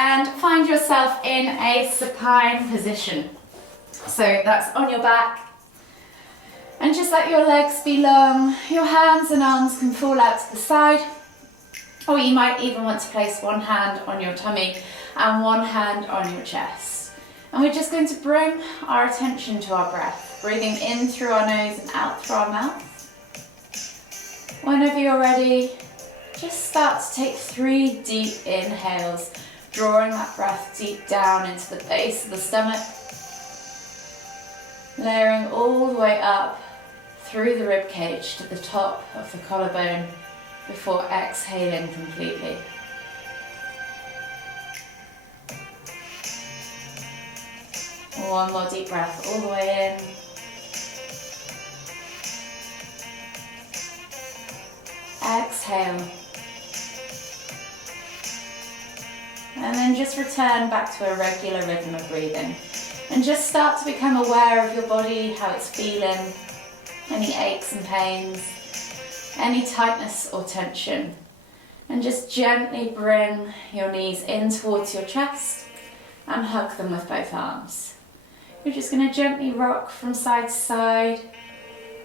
and find yourself in a supine position. So that's on your back. And just let your legs be long. Your hands and arms can fall out to the side. Or you might even want to place one hand on your tummy and one hand on your chest. And we're just going to bring our attention to our breath, breathing in through our nose and out through our mouth. Whenever you're ready, just start to take 3 deep inhales, drawing that breath deep down into the base of the stomach, layering all the way up through the rib cage to the top of the collarbone before exhaling completely. One more deep breath all the way in. Exhale. And then just return back to a regular rhythm of breathing. And just start to become aware of your body, how it's feeling, any aches and pains, any tightness or tension. And just gently bring your knees in towards your chest and hug them with both arms. You're just going to gently rock from side to side,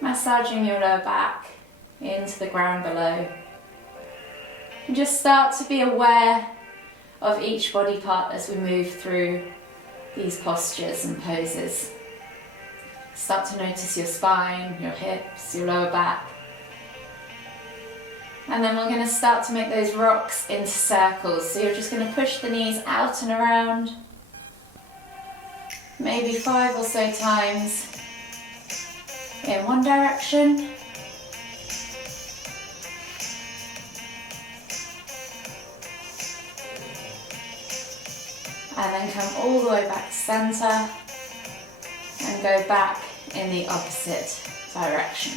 massaging your lower back into the ground below. And just start to be aware of each body part as we move through these postures and poses. Start to notice your spine, your hips, your lower back. And then we're going to start to make those rocks into circles. So you're just going to push the knees out and around, maybe 5 or so times in one direction. And then come all the way back to centre and go back in the opposite direction.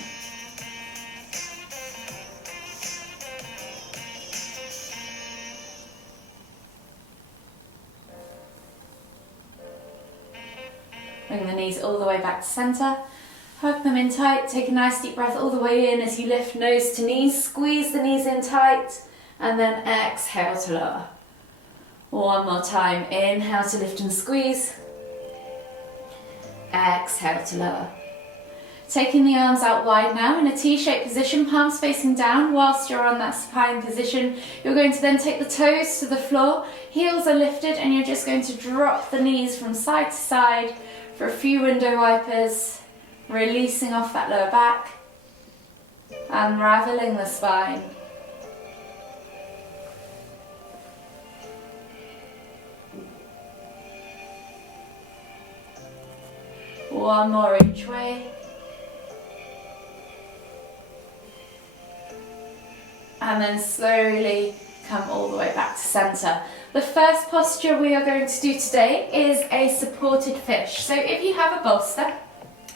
Bring the knees all the way back to centre. Hug them in tight. Take a nice deep breath all the way in as you lift nose to knees. Squeeze the knees in tight and then exhale to lower. One more time. Inhale to lift and squeeze. Exhale to lower. Taking the arms out wide now in a T-shaped position, palms facing down. Whilst you're on that supine position, you're going to then take the toes to the floor. Heels are lifted and you're just going to drop the knees from side to side for a few window wipers, releasing off that lower back, unraveling the spine. One more each way. And then slowly come all the way back to centre. The first posture we are going to do today is a supported fish. So if you have a bolster,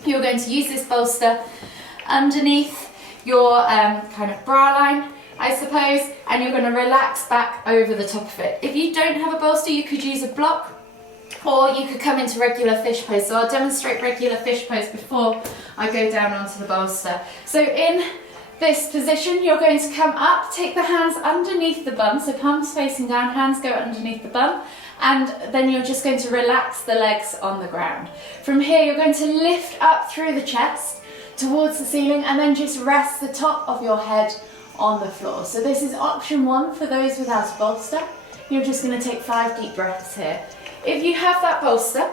you're going to use this bolster underneath your kind of bra line, I suppose, and you're going to relax back over the top of it. If you don't have a bolster, you could use a block, or you could come into regular fish pose. So I'll demonstrate regular fish pose before I go down onto the bolster. So in this position, you're going to come up, take the hands underneath the bum, so palms facing down, hands go underneath the bum, and then you're just going to relax the legs on the ground. From here, you're going to lift up through the chest towards the ceiling and then just rest the top of your head on the floor. So this is option 1 for those without a bolster. You're just going to take 5 deep breaths here. If you have that bolster,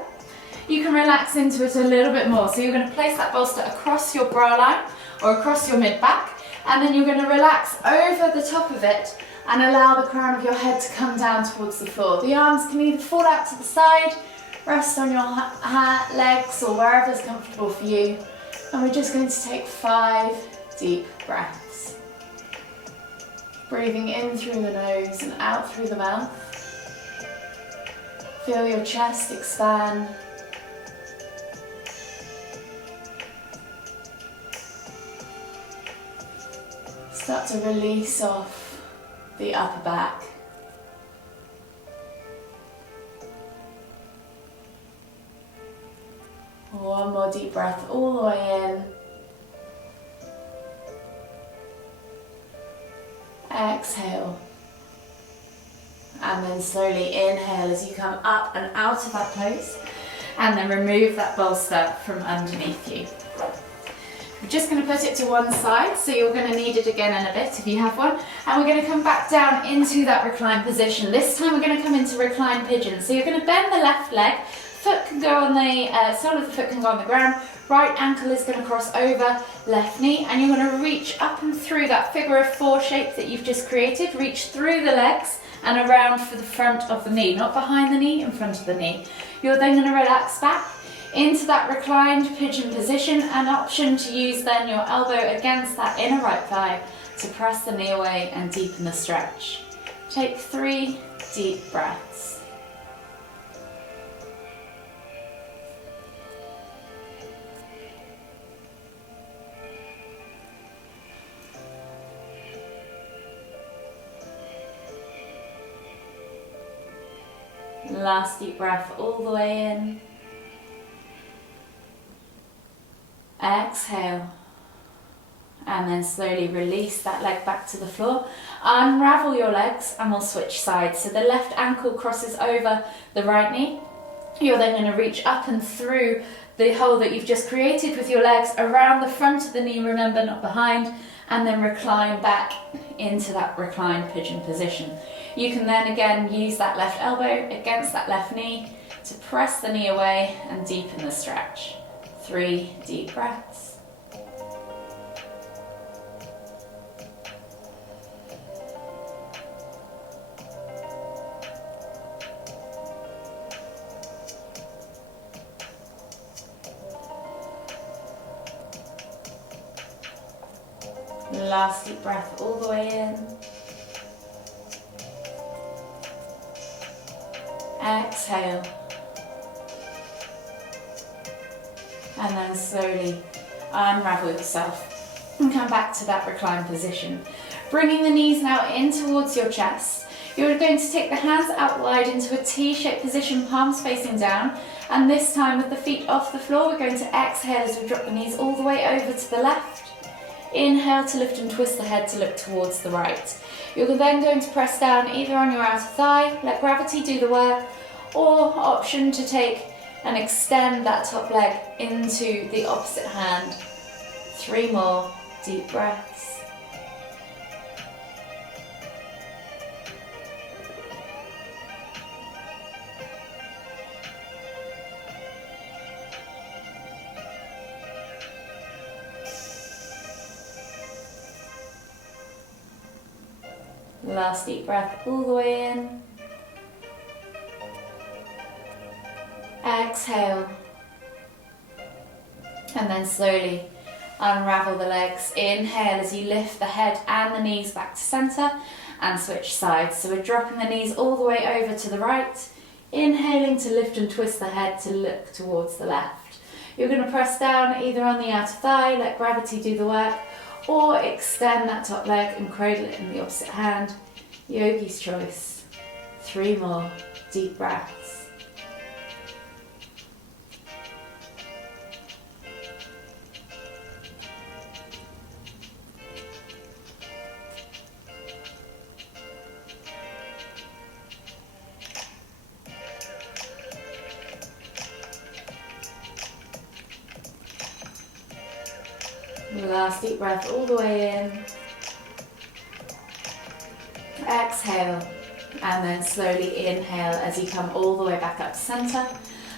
you can relax into it a little bit more. So you're going to place that bolster across your bra line or across your mid-back, and then you're going to relax over the top of it and allow the crown of your head to come down towards the floor. The arms can either fall out to the side, rest on your legs or wherever is comfortable for you. And we're just going to take 5 deep breaths. Breathing in through the nose and out through the mouth. Feel your chest expand. Start to release off the upper back. One more deep breath all the way in. Exhale. And then slowly inhale as you come up and out of that pose. And then remove that bolster from underneath you. We're just going to put it to one side, so you're going to need it again in a bit if you have one. And we're going to come back down into that reclined position. This time we're going to come into reclined pigeon. So you're going to bend the left leg, foot can go on the, sole of the foot can go on the ground, right ankle is going to cross over, left knee, and you're going to reach up and through that figure of four shape that you've just created. Reach through the legs and around for the front of the knee, not behind the knee, in front of the knee. You're then going to relax back into that reclined pigeon position, an option to use then your elbow against that inner right thigh to press the knee away and deepen the stretch. Take 3 deep breaths. Last deep breath all the way in. Exhale. And then slowly release that leg back to the floor. Unravel your legs and we'll switch sides. So the left ankle crosses over the right knee. You're then going to reach up and through the hole that you've just created with your legs around the front of the knee, remember, not behind, and then recline back into that reclined pigeon position. You can then again use that left elbow against that left knee to press the knee away and deepen the stretch. 3 deep breaths. Last deep breath all the way in. Exhale. And then slowly unravel yourself and come back to that reclined position. Bringing the knees now in towards your chest. You're going to take the hands out wide into a T-shaped position, palms facing down. And this time with the feet off the floor, we're going to exhale as we drop the knees all the way over to the left. Inhale to lift and twist the head to look towards the right. You're then going to press down either on your outer thigh, let gravity do the work, or option to take and extend that top leg into the opposite hand. 3 more deep breaths. Last deep breath all the way in. Exhale. And then slowly unravel the legs. Inhale as you lift the head and the knees back to center and switch sides. So we're dropping the knees all the way over to the right. Inhaling to lift and twist the head to look towards the left. You're going to press down either on the outer thigh, let gravity do the work, or extend that top leg and cradle it in the opposite hand. Yogi's choice. 3 more deep breaths. Last deep breath all the way in. Exhale, and then slowly inhale as you come all the way back up to center.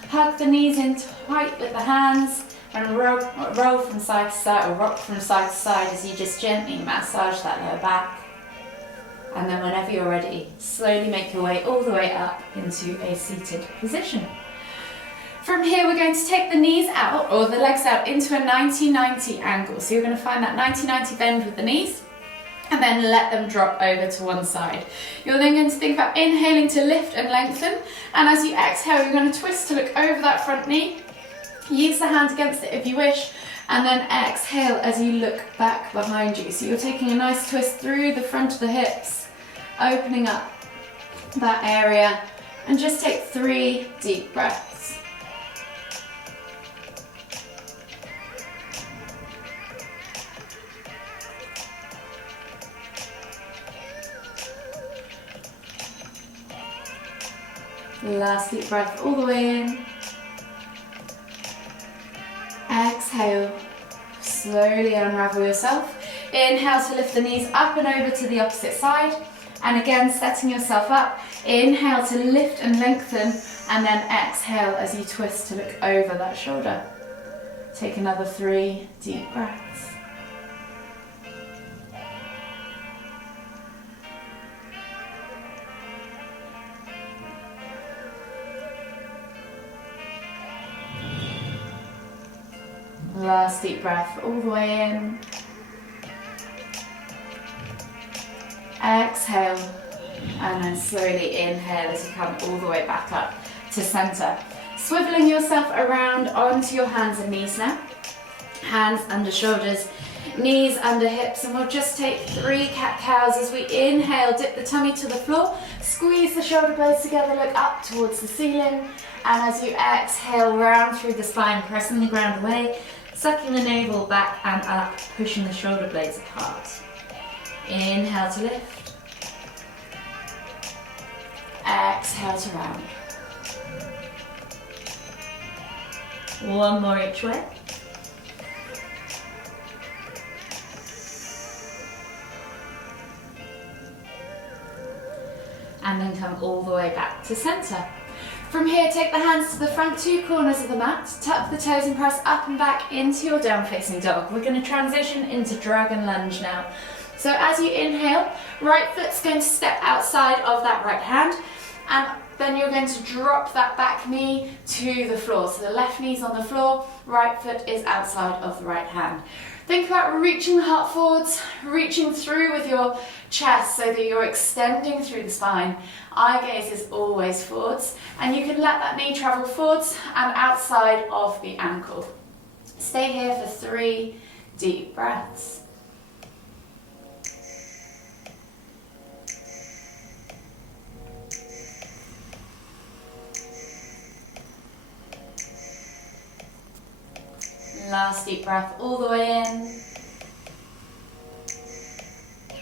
Hug the knees in tight with the hands and roll from side to side, or rock from side to side as you just gently massage that lower back. And then whenever you're ready, slowly make your way all the way up into a seated position. From here, we're going to take the knees out, or the legs out, into a 90-90 angle. So you're going to find that 90-90 bend with the knees, and then let them drop over to one side. You're then going to think about inhaling to lift and lengthen, and as you exhale, you're going to twist to look over that front knee. Use the hand against it if you wish, and then exhale as you look back behind you. So you're taking a nice twist through the front of the hips, opening up that area, and just take 3 deep breaths. Last deep breath all the way in. Exhale. Slowly unravel yourself. Inhale to lift the knees up and over to the opposite side. And again, setting yourself up. Inhale to lift and lengthen. And then exhale as you twist to look over that shoulder. Take another 3 deep breaths. Last deep breath all the way in. Exhale, and then slowly inhale as you come all the way back up to center. Swiveling yourself around onto your hands and knees now. Hands under shoulders, knees under hips, and we'll just take 3 cat-cows as we inhale, dip the tummy to the floor, squeeze the shoulder blades together, look up towards the ceiling, and as you exhale, round through the spine, pressing the ground away, sucking the navel back and up, pushing the shoulder blades apart. Inhale to lift. Exhale to round. One more each way. And then come all the way back to center. From here, take the hands to the front 2 corners of the mat, tuck the toes and press up and back into your down facing dog. We're going to transition into dragon lunge now. So as you inhale, right foot's going to step outside of that right hand, and then you're going to drop that back knee to the floor. So the left knee's on the floor, right foot is outside of the right hand. Think about reaching the heart forwards, reaching through with your chest so that you're extending through the spine. Eye gaze is always forwards, and you can let that knee travel forwards and outside of the ankle. Stay here for 3 deep breaths. Last deep breath all the way in.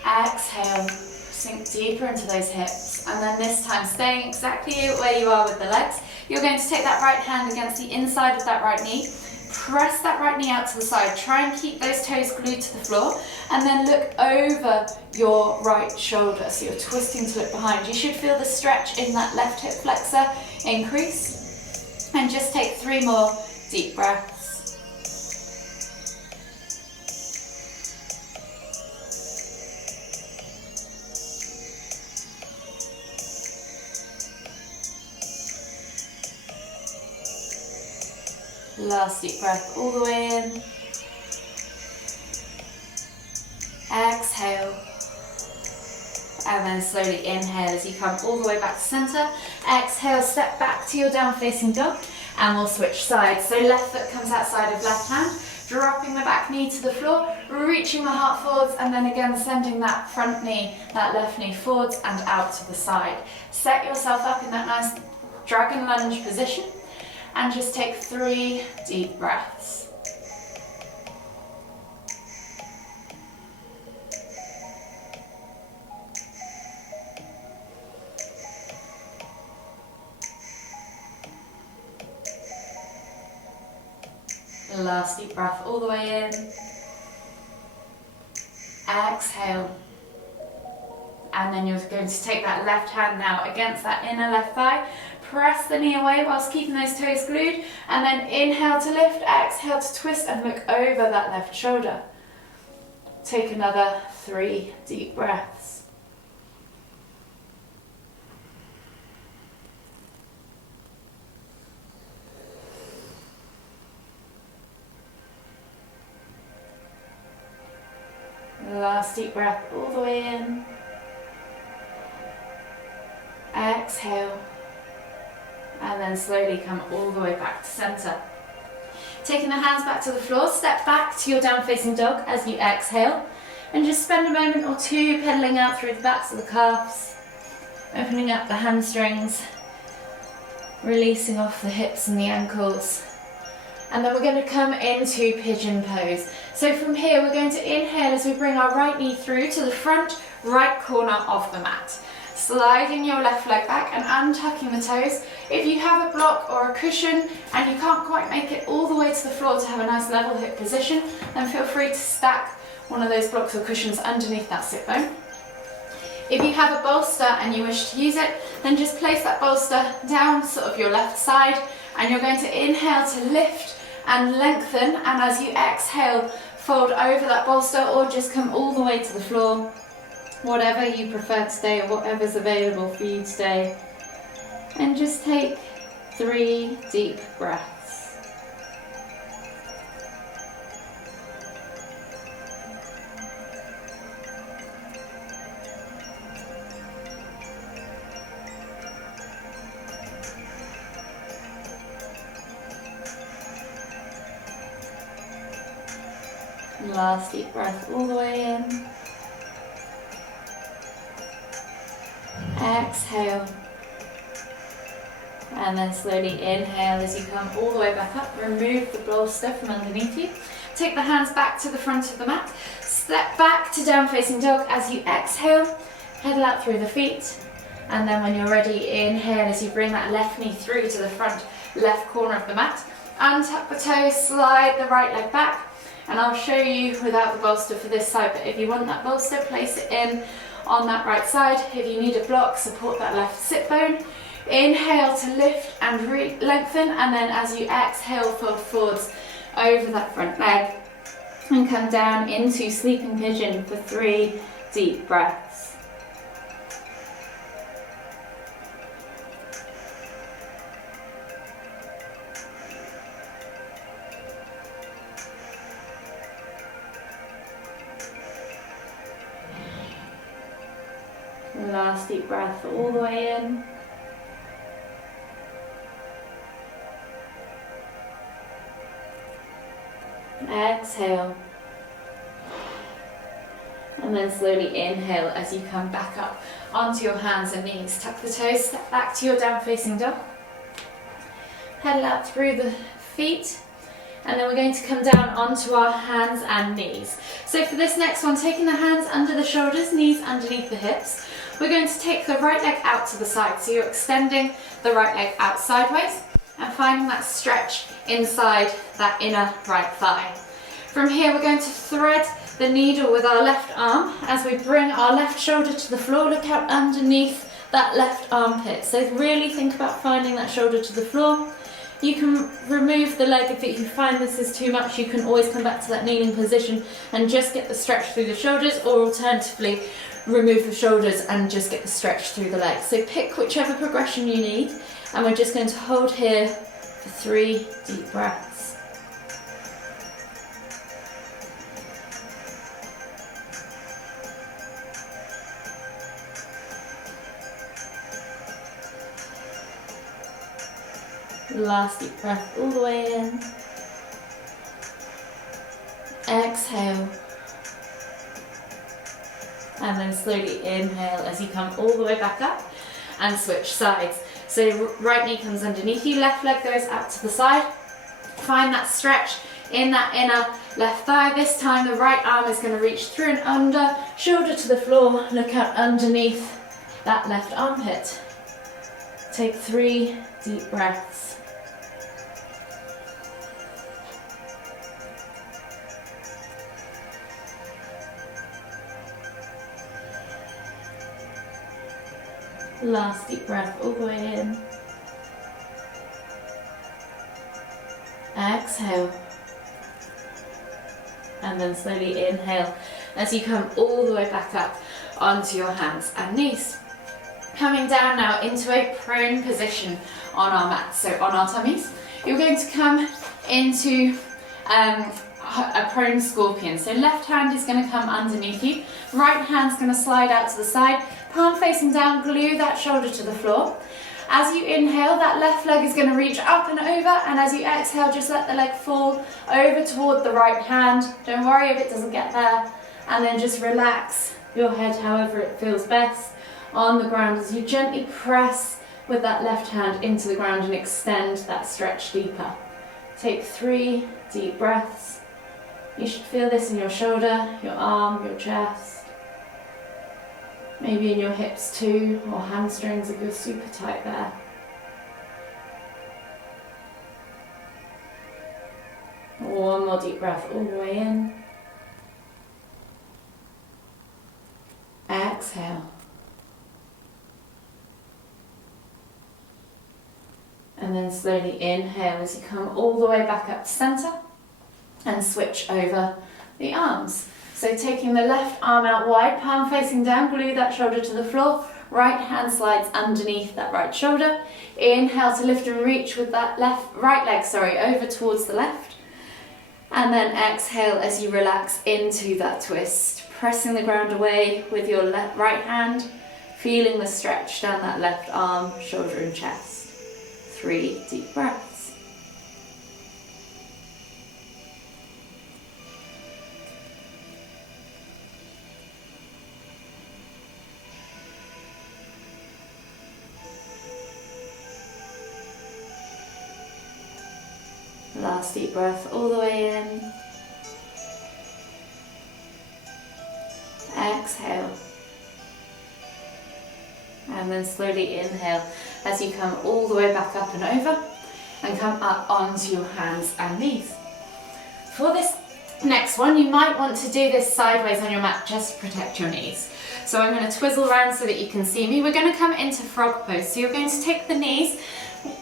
Exhale, sink deeper into those hips, and then this time staying exactly where you are with the legs, you're going to take that right hand against the inside of that right knee, press that right knee out to the side, try and keep those toes glued to the floor, and then look over your right shoulder, so you're twisting to look behind. You should feel the stretch in that left hip flexor increase, and just take 3 more deep breaths. Last deep breath all the way in. Exhale. And then slowly inhale as you come all the way back to center. Exhale, step back to your down facing dog, and we'll switch sides. So left foot comes outside of left hand, dropping the back knee to the floor, reaching the heart forwards, and then again sending that front knee, that left knee forwards and out to the side. Set yourself up in that nice dragon lunge position. And just take 3 deep breaths. Last deep breath all the way in. Exhale. And then you're going to take that left hand now against that inner left thigh. Press the knee away whilst keeping those toes glued, and then inhale to lift, exhale to twist and look over that left shoulder. Take another 3 deep breaths. Last deep breath all the way in. Exhale. And then slowly come all the way back to center. Taking the hands back to the floor, step back to your down facing dog as you exhale, and just spend a moment or 2 pedaling out through the backs of the calves, opening up the hamstrings, releasing off the hips and the ankles. And then we're going to come into pigeon pose. So from here we're going to inhale as we bring our right knee through to the front right corner of the mat. sliding your left leg back and untucking the toes. If you have a block or a cushion and you can't quite make it all the way to the floor to have a nice level hip position, then feel free to stack one of those blocks or cushions underneath that sit bone. If you have a bolster and you wish to use it, then just place that bolster down sort of your left side, and you're going to inhale to lift and lengthen, and as you exhale, fold over that bolster or just come all the way to the floor, whatever you prefer today or whatever's available for you today. And just take 3 deep breaths. Last deep breath all the way in. Exhale. And then slowly inhale as you come all the way back up. Remove the bolster from underneath you. Take the hands back to the front of the mat. Step back to down facing dog as you exhale. Pedal out through the feet. And then when you're ready, inhale as you bring that left knee through to the front left corner of the mat. Untuck the toes, slide the right leg back. And I'll show you without the bolster for this side, but if you want that bolster, place it in on that right side. If you need a block, support that left sit bone. Inhale to lift and lengthen, and then as you exhale, fold forwards over that front leg and come down into sleeping pigeon for 3 deep breaths. Last deep breath all the way in. Exhale. And then slowly inhale as you come back up onto your hands and knees. Tuck the toes, step back to your down facing dog. Pedal out through the feet. And then we're going to come down onto our hands and knees. So for this next one, taking the hands under the shoulders, knees underneath the hips, we're going to take the right leg out to the side. So you're extending the right leg out sideways and finding that stretch inside that inner right thigh. From here, we're going to thread the needle with our left arm as we bring our left shoulder to the floor. Look out underneath that left armpit. So really think about finding that shoulder to the floor. You can remove the leg if you find this is too much. You can always come back to that kneeling position and just get the stretch through the shoulders, or alternatively remove the shoulders and just get the stretch through the legs. So pick whichever progression you need, and we're just going to hold here for 3 deep breaths. Last deep breath all the way in. Exhale. And then slowly inhale as you come all the way back up and switch sides. So right knee comes underneath you, left leg goes out to the side. Find that stretch in that inner left thigh. This time the right arm is going to reach through and under, shoulder to the floor, look out underneath that left armpit. Take 3 deep breaths. Last deep breath all the way in. Exhale. And then slowly inhale as you come all the way back up onto your hands and knees. Coming down now into a prone position on our mat, so on our tummies. You're going to come into a prone scorpion. So left hand is going to come underneath you, right hand's going to slide out to the side, palm facing down, glue that shoulder to the floor. As you inhale, that left leg is going to reach up and over, and as you exhale, just let the leg fall over toward the right hand. Don't worry if it doesn't get there, and then just relax your head however it feels best on the ground as you gently press with that left hand into the ground and extend that stretch deeper. Take 3 deep breaths. You should feel this in your shoulder, your arm, your chest. Maybe in your hips too, or hamstrings if you're super tight there. One more deep breath all the way in. Exhale. And then slowly inhale as you come all the way back up to centre and switch over the arms. So taking the left arm out wide, palm facing down, glue that shoulder to the floor, right hand slides underneath that right shoulder. Inhale to lift and reach with that right leg, over towards the left. And then exhale as you relax into that twist, pressing the ground away with your right hand, feeling the stretch down that left arm, shoulder and chest. 3 deep breaths. Last deep breath all the way in. Exhale. And then slowly inhale as you come all the way back up and over and come up onto your hands and knees. For this next one, you might want to do this sideways on your mat just to protect your knees. So I'm going to twizzle around so that you can see me. We're going to come into frog pose. So you're going to take the knees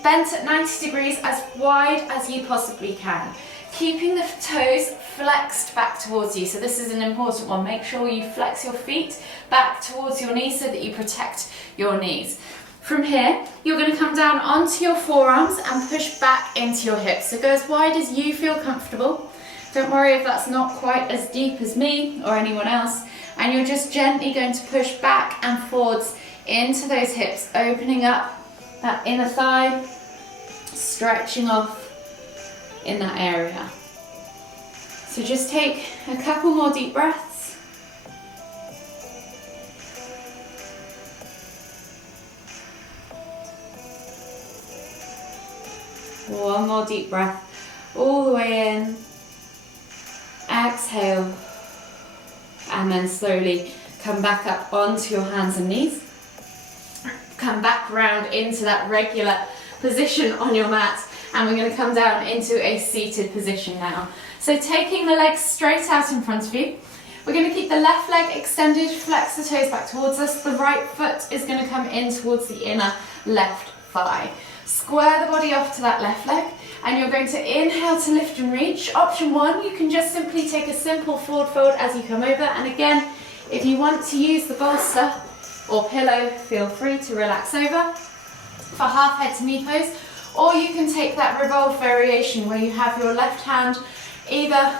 bent at 90 degrees as wide as you possibly can, keeping the toes flexed back towards you. So this is an important one. Make sure you flex your feet back towards your knees so that you protect your knees. From here, you're going to come down onto your forearms and push back into your hips. So go as wide as you feel comfortable. Don't worry if that's not quite as deep as me or anyone else. And you're just gently going to push back and forwards into those hips, opening up that inner thigh, stretching off in that area. So just take a couple more deep breaths. One more deep breath all the way in. Exhale. And then slowly come back up onto your hands and knees. Come back round into that regular position on your mat. And we're going to come down into a seated position now. So taking the legs straight out in front of you. We're going to keep the left leg extended, flex the toes back towards us. The right foot is going to come in towards the inner left thigh. Square the body off to that left leg, and you're going to inhale to lift and reach. Option 1, you can just simply take a simple forward fold as you come over, and again, if you want to use the bolster or pillow, feel free to relax over for half head to knee pose, or you can take that revolve variation where you have your left hand either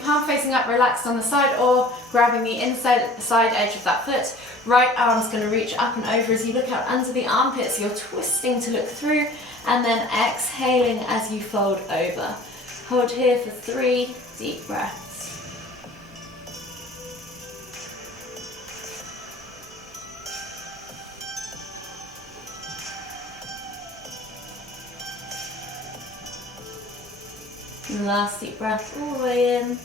palm facing up, relaxed on the side, or grabbing the side edge of that foot. Right arm's going to reach up and over as you look out under the armpits. You're twisting to look through, and then exhaling as you fold over. Hold here for 3 deep breaths. And last deep breath all the way in.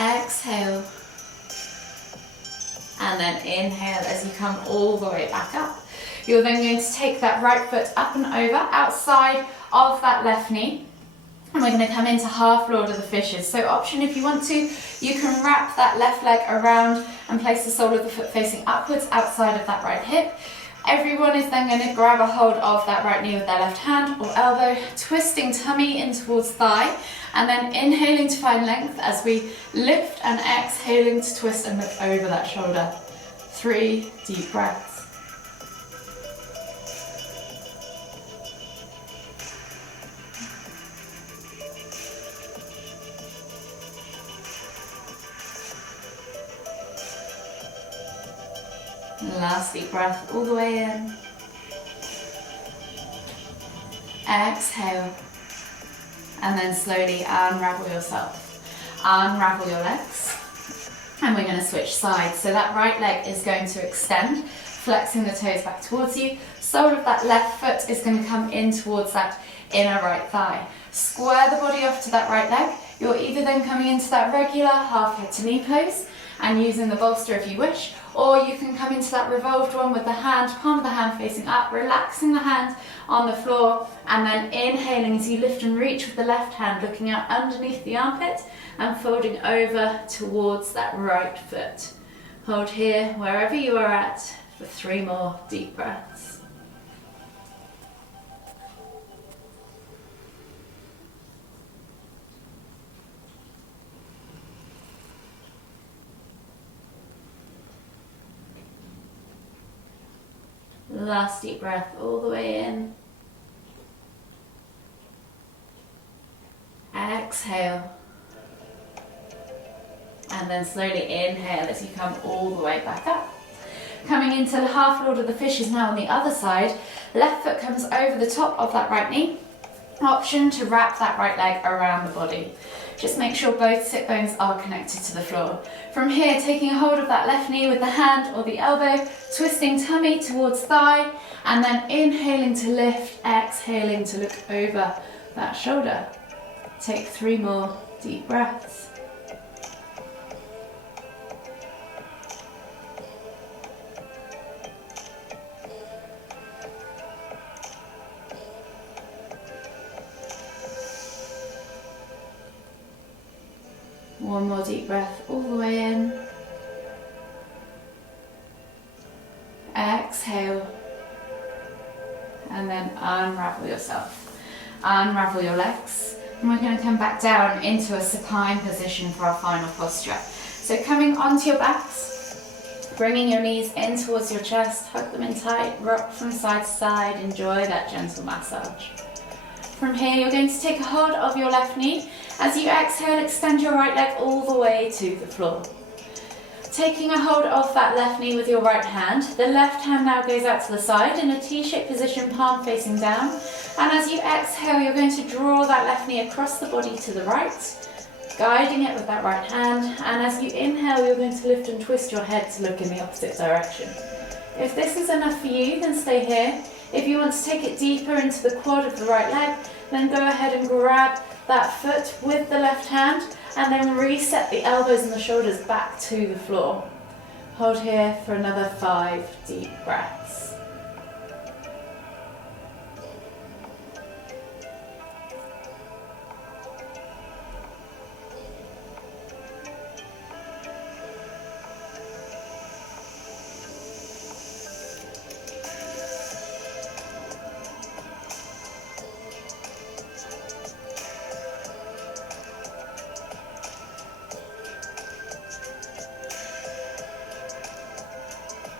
Exhale. And then inhale as you come all the way back up. You're then going to take that right foot up and over outside of that left knee. And we're going to come into half Lord of the Fishes. So option, if you want to, you can wrap that left leg around and place the sole of the foot facing upwards outside of that right hip. Everyone is then going to grab a hold of that right knee with their left hand or elbow, twisting tummy in towards thigh, and then inhaling to find length as we lift and exhaling to twist and look over that shoulder. 3 deep breaths. Last deep breath all the way in. Exhale. And then slowly unravel yourself. Unravel your legs. And we're going to switch sides. So that right leg is going to extend, flexing the toes back towards you. Sole of that left foot is going to come in towards that inner right thigh. Square the body off to that right leg. You're either then coming into that regular half head to knee pose and using the bolster if you wish, or you can come into that revolved one with the hand, palm of the hand facing up, relaxing the hand on the floor, and then inhaling as you lift and reach with the left hand, looking out underneath the armpit and folding over towards that right foot. Hold here wherever you are at for 3 more deep breaths. Last deep breath all the way in. Exhale. And then slowly inhale as you come all the way back up. Coming into the half Lord of the Fish is now on the other side. Left foot comes over the top of that right knee. Option to wrap that right leg around the body. Just make sure both sit bones are connected to the floor. From here, taking a hold of that left knee with the hand or the elbow, twisting tummy towards thigh, and then inhaling to lift, exhaling to look over that shoulder. Take 3 more deep breaths. One more deep breath all the way in. Exhale. And then unravel yourself. Unravel your legs. And we're going to come back down into a supine position for our final posture. So coming onto your backs, bringing your knees in towards your chest, hug them in tight, rock from side to side, enjoy that gentle massage. From here, you're going to take a hold of your left knee. As you exhale, extend your right leg all the way to the floor. Taking a hold of that left knee with your right hand, the left hand now goes out to the side in a T-shaped position, palm facing down. And as you exhale, you're going to draw that left knee across the body to the right, guiding it with that right hand. And as you inhale, you're going to lift and twist your head to look in the opposite direction. If this is enough for you, then stay here. If you want to take it deeper into the quad of the right leg, then go ahead and grab that foot with the left hand and then reset the elbows and the shoulders back to the floor. Hold here for another 5 deep breaths.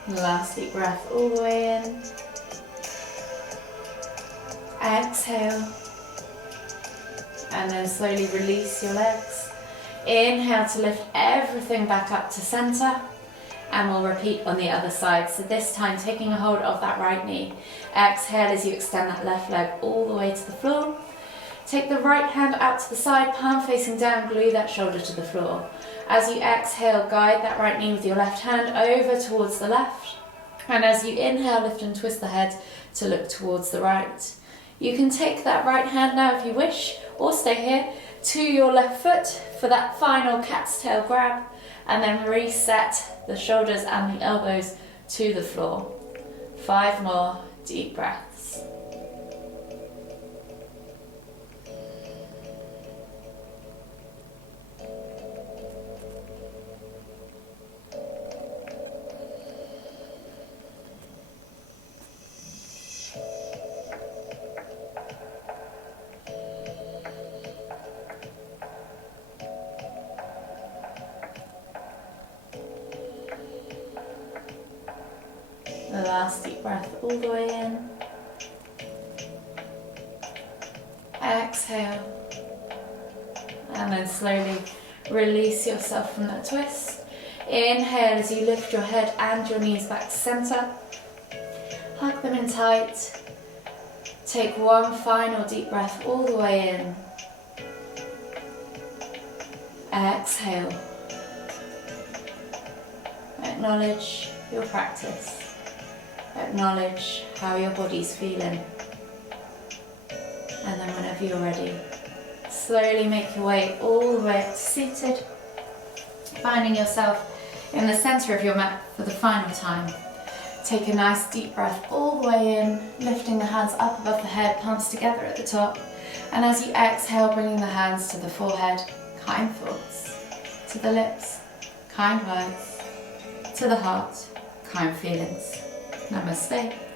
Last deep breath all the way in. Exhale. And then slowly release your legs. Inhale to lift everything back up to center. And we'll repeat on the other side. So this time taking a hold of that right knee. Exhale as you extend that left leg all the way to the floor. Take the right hand out to the side, palm facing down, glue that shoulder to the floor. As you exhale, guide that right knee with your left hand over towards the left. And as you inhale, lift and twist the head to look towards the right. You can take that right hand now if you wish, or stay here, to your left foot for that final cat's tail grab, and then reset the shoulders and the elbows to the floor. 5 more deep breaths. Last deep breath all the way in. Exhale. And then slowly release yourself from that twist. Inhale as you lift your head and your knees back to center. Hug them in tight. Take one final deep breath all the way in. Exhale. Acknowledge your practice. Acknowledge how your body's feeling. And then whenever you're ready, slowly make your way all the way up to seated, finding yourself in the center of your mat for the final time. Take a nice deep breath all the way in, lifting the hands up above the head, palms together at the top. And as you exhale, bringing the hands to the forehead, kind thoughts. To the lips, kind words. To the heart, kind feelings. Namaste.